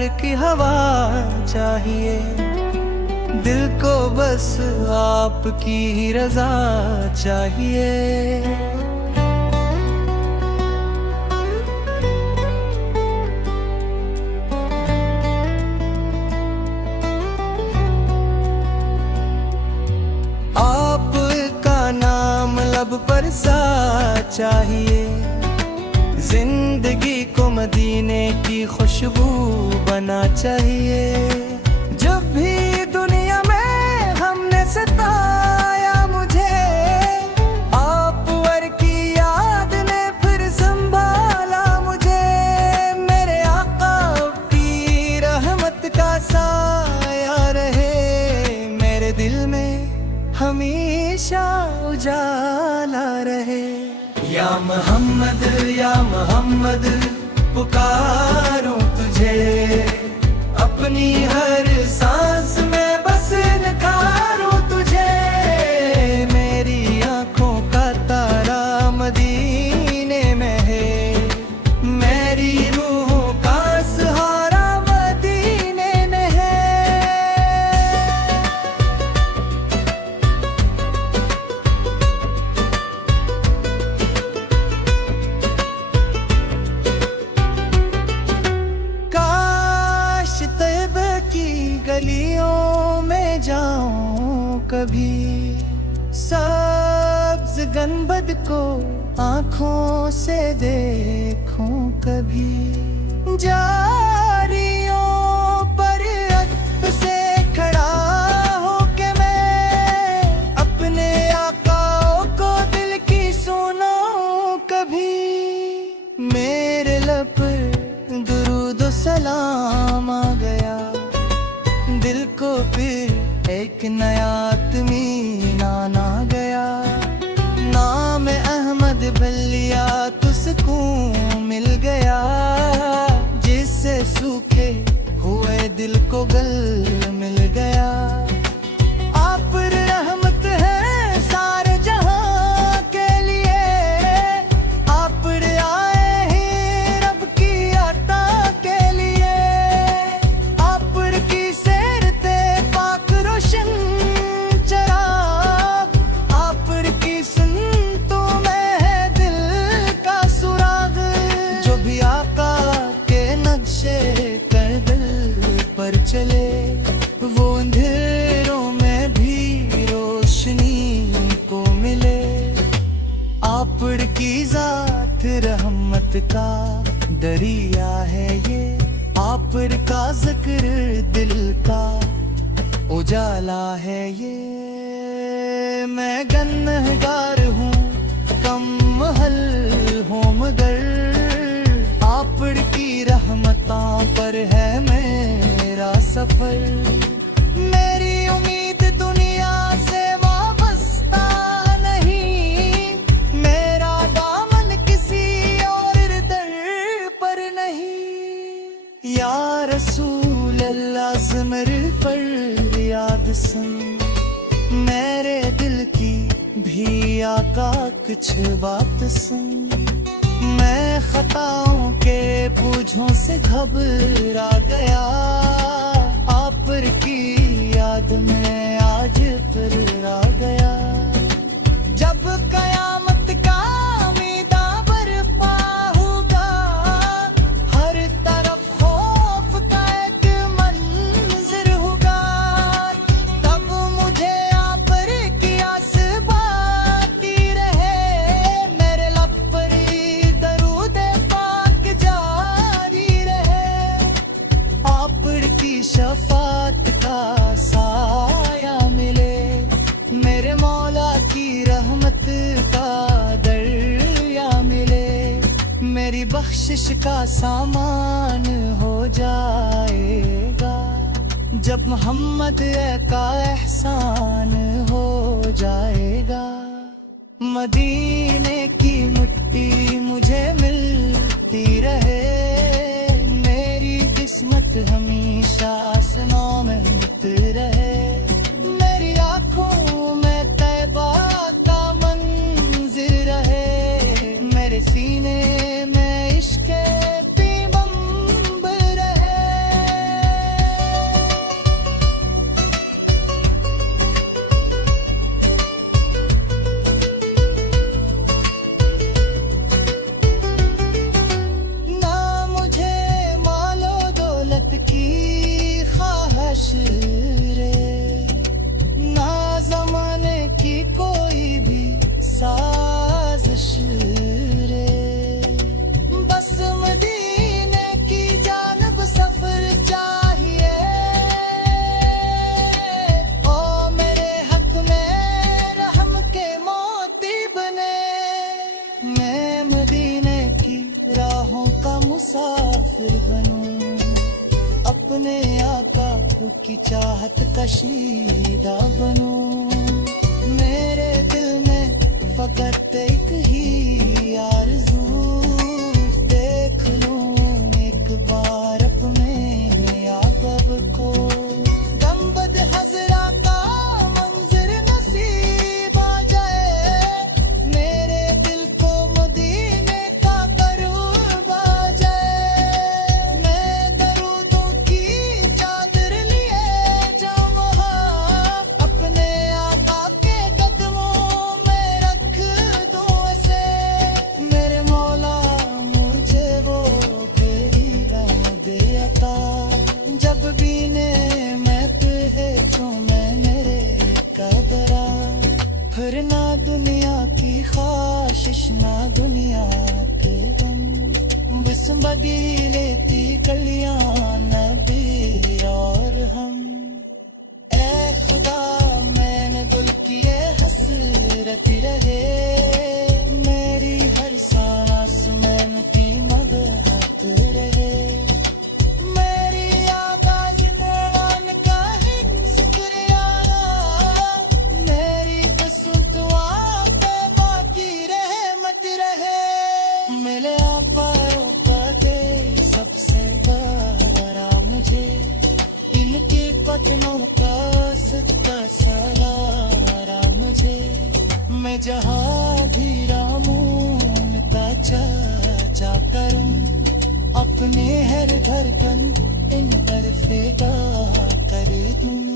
प्यार की हवा चाहिए, दिल को बस आपकी ही रजा चाहिए। आपका नाम लब पर सा चाहिए, जिंदगी को मदीने की खुशबू बना चाहिए। जब भी दुनिया में हमने सताया मुझे, आप वर की याद ने फिर संभाला मुझे। मेरे आका की रहमत का साया रहे मेरे दिल में, हमेशा उजाला रहे। या मोहम्मद पुकारूं तुझे, अपनी हर सांस में बस निखारूं तुझे। मेरी आंखों का तारा मदीने में है, मेरी रूह का सहारा मदीने में है। गलियों में जाऊं कभी, सब्ज गनबद को आंखों से देखूं कभी। जारियों पर अत्ब से खड़ा हो के मैं, अपने आकाओं को दिल की सुनाऊं कभी। मेरे लब पर दुरूद सलाम आ गया, दिल को फिर एक नया इत्मीनान आ गया। नाम अहमद बल्लिया तो सुकून मिल गया, जिससे सूखे हुए दिल को गल मिल गया। आप रहमत है सारे जहां के लिए, आप आए ही रब की अता के लिए। आप की चले वो अंधेरों में भी रोशनी को मिले। आप की जात रहमत का दरिया है ये, आप का जिक्र दिल का उजाला है ये। मैं गन्नहगार हूँ कम महल हूँ, मगर आप की रहमतों पर है मेरा सफर। मेरी उम्मीद दुनिया से वाबस्ता नहीं, मेरा दामन किसी और दर पर नहीं। या रसूल अल्लाह ज़मर पर याद सुन, मेरे दिल की भी आका कुछ बात सुन। मैं खताओं के बोझों से घबरा गया, आप की याद में आज फिर आ गया। जब कयामत का मीदा बरपा होगा, हर तरफ खौफ का एक मंजर होगा। तब मुझे आप की आस बाकी रहे, मेरे लब पर दरूद पाक जारी रहे। आप की शफात का साया मिले, मेरे मौला की रहमत का दरिया मिले। मेरी बख्शिश का सामान हो जाएगा, जब मोहम्मद का एहसान हो जाएगा। मदीने की मिट्टी मुझे मिलती रहे, मेरी किस्मत हमेशा आसमां में मिलती रहे। मेरी आंखों में तैबा का मंजिर रहे, मेरे सीने में इश्क़ तीबम्ब रहे। रे, ना जमाने की कोई भी साजिश रे, बस मदीने की जानब सफर चाहिए। ओ मेरे हक में रहम के मोती बने, मैं मदीने की राहों का मुसाफिर बनूं, अपने आका की चाहत का शीदा बनूं। मेरे दिल में फकत एक ही आरज़ू, देख लूं एक बार अपने आक़ब को, गंबद हज़रा का मंज़र नसीब आ जाए, मेरे दिल को मदीने का क़रीब आ जाए। मैं दरूदों की चादर लिए जाऊं वहाँ, अपने आका के कदमों में रख दूं ऐसे, मेरे मौला मुझे वो तेरी रहमत दे अता, जब भी ने मैं पहचूं मैं मेरे कदरा, फिर ना दुनिया की ख्वाहिश ना दुनिया के गम, बस बगी लेती कलियां नबी और हम। ऐ खुदा मैंने दिल की ये हसरत रहे, मेरी हर सांस में की मदहत रहे, मेरी आवाज़ नैन का है शुक्रिया, मेरी कसुतवा पे बाकी रहमत रहे, मिले पारों पाते सबसे बड़ा मुझे, इनके कदमों का सच्चा सहारा मुझे, मैं जहाँ भी रामूं उनका चाचा करूं, अपने हर धड़कन इन पर फिदा कर दूं।